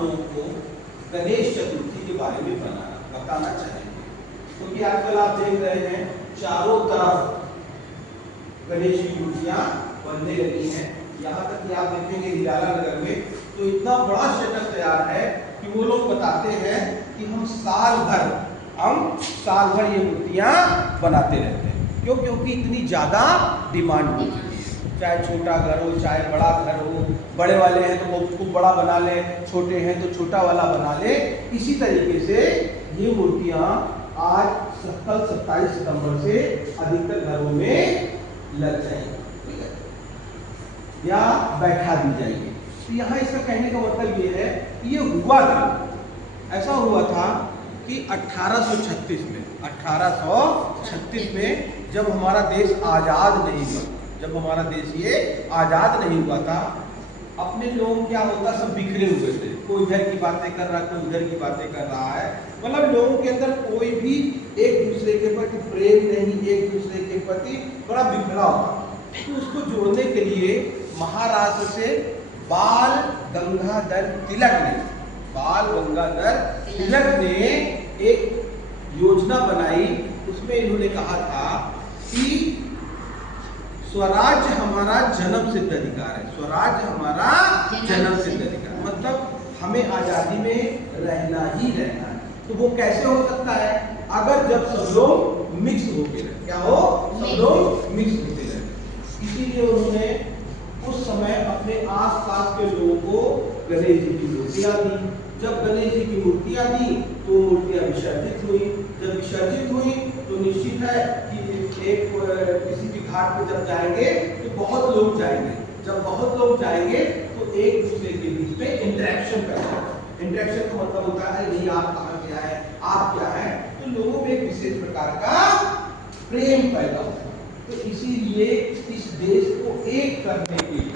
लोगों को गणेश चतुर्थी के बारे में बताना चाहेंगे। क्योंकि आजकल आप देख रहे हैं चारों तरफ गणेश की मूर्तियां बनने लगी हैं। यहाँ तक कि आप देखेंगे निराला नगर में तो इतना बड़ा सेटअप तैयार है कि वो लोग बताते हैं कि हम साल भर ये मूर्तियां बनाते रहते हैं। क्यों? क्योंकि इतनी ज़्यादा डिमांड होती है। चाहे छोटा घर हो, चाहे बड़ा घर हो, बड़े वाले हैं तो वो खूब बड़ा बना ले, छोटे हैं तो छोटा वाला बना ले। इसी तरीके से ये मूर्तियां आज कल 27 सितंबर से अधिकतर घरों में लग जाएंगी, ठीक है, या बैठा दी जाएगी। तो यहाँ इसका कहने का मतलब ये है कि ये हुआ था, ऐसा हुआ था कि 1836 में जब हमारा देश आज़ाद नहीं हुआ, जब हमारा देश ये आज़ाद नहीं हुआ था, अपने लोग क्या होता सब बिखरे हुए थे। कोई इधर की बातें कर रहा है, कोई उधर की बातें कर रहा है। मतलब लोगों के अंदर कोई भी एक दूसरे के प्रति प्रेम नहीं, एक दूसरे के प्रति बड़ा बिखराव था। तो उसको जोड़ने के लिए महाराष्ट्र से बाल गंगाधर तिलक ने एक योजना बनाई। उसमें इन्होंने कहा था कि स्वराज्य हमारा जन्म सिद्ध अधिकार है। स्वराज्य हमारा जन्म सिद्ध अधिकार मतलब हमें आजादी में रहना ही रहना है। तो वो कैसे हो सकता है? अगर जब सब लोग मिक्स होके रहे। क्या हो? सब लोग मिक्स होते रहे। इसीलिए उन्होंने उस समय अपने आसपास के लोगों को गणेश जी की मूर्तियां दी। जब गणेश जी की मूर्तियां दी तो मूर्तियां विसर्जित हुई। जब विसर्जित हुई तो निश्चित है कि एक किसी भी घाट पे जब जाएंगे तो बहुत लोग जाएंगे। जब बहुत लोग जाएंगे तो एक दूसरे के बीच में इंटरेक्शन पैदा होगा। इंटरेक्शन का मतलब होता है नहीं आप कहाँ क्या है, आप क्या है, तो लोगों में एक विशेष प्रकार का प्रेम पैदा होता है। तो इसीलिए इस देश को एक करने के लिए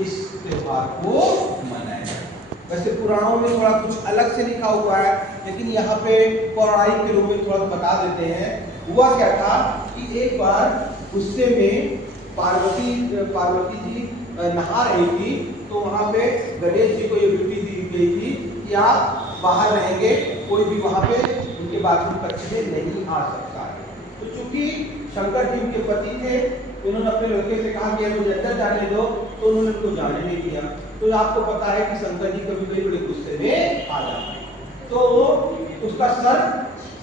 इस त्योहार को मनाया जाए। वैसे पुराणों में थोड़ा कुछ अलग से लिखा हुआ है, लेकिन यहाँ पे पौराणिक के रूप में थोड़ा बता देते हैं। हुआ क्या था कि एक बार गुस्से में पार्वती जी नहा रही थी, तो वहाँ पे गणेश जी को ये ड्यूटी दी गई थी कि आप बाहर रहेंगे, कोई भी वहाँ पे उनके बाथरूम कक्ष में नहीं आ सकता है। तो चूंकि शंकर जी उनके पति थे, उन्होंने अपने लड़के से कहा कि मुझे अंदर जाने दो, तो उन्होंने उनको जाने नहीं दिया। तो आपको पता है कि शंकर जी कभी कभी बड़े गुस्से में आ जाते हैं, तो उसका सर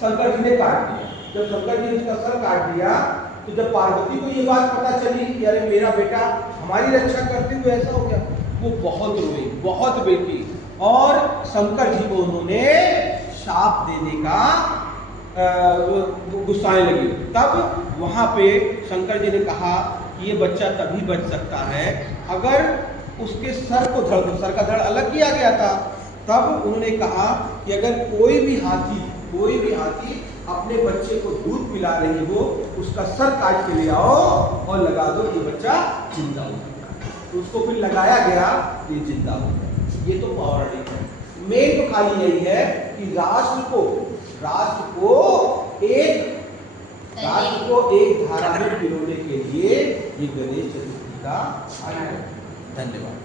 शंकर जी ने काट दिया। जब शंकर जी ने उसका सर काट दिया तो जब पार्वती को ये बात पता चली कि अरे मेरा बेटा हमारी रक्षा करते हुए ऐसा हो गया, वो बहुत रोई, बहुत बेटी, और शंकर जी को उन्होंने शाप देने का गुस्साने लगी। तब वहाँ पे शंकर जी ने कहा कि ये बच्चा तभी बच सकता है अगर उसके सर का धड़ अलग किया गया था। तब उन्होंने कहा कि अगर कोई भी हाथी अपने बच्चे को दूध पिला रही हो, उसका सर काट के ले आओ और लगा दो, ये बच्चा जिंदा हो जाएगा। उसको फिर लगाया गया, ये जिंदा हो गया। ये तो पौराणिक है। मेन तो खाली यही है कि राष्ट्र को एक धारा में पिरोने के लिए ये गणेश चतुर्थी का आयोजन। धन्यवाद।